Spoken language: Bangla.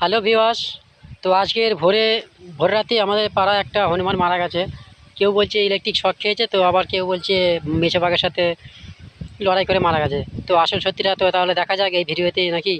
Hello viewers. তো আজকের ভোর রাতে আমাদের পাড়ায় একটা হনুমান মারা গেছে। কেউ বলছে ইলেকট্রিক শক খেয়েছে, তো আবার কেউ বলছে মেছো বাঘের সাথে লড়াই করে মারা গেছে। তো আসল সত্যিটা তো তাহলে দেখা যাক এই ভিডিওতে নাকি।